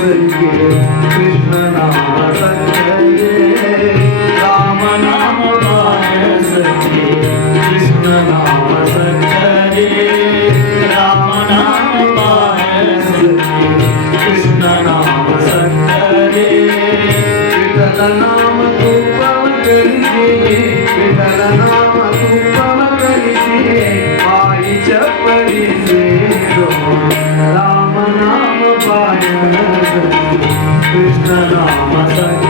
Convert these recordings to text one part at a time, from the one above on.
Sevgi düşmen ağır no, no, no, no, no,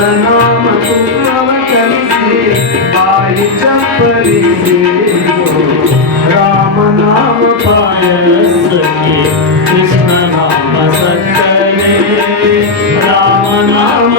नाम कलि पारिका परि रामनामपाय कृष्ण नाम सरे रामनामपायन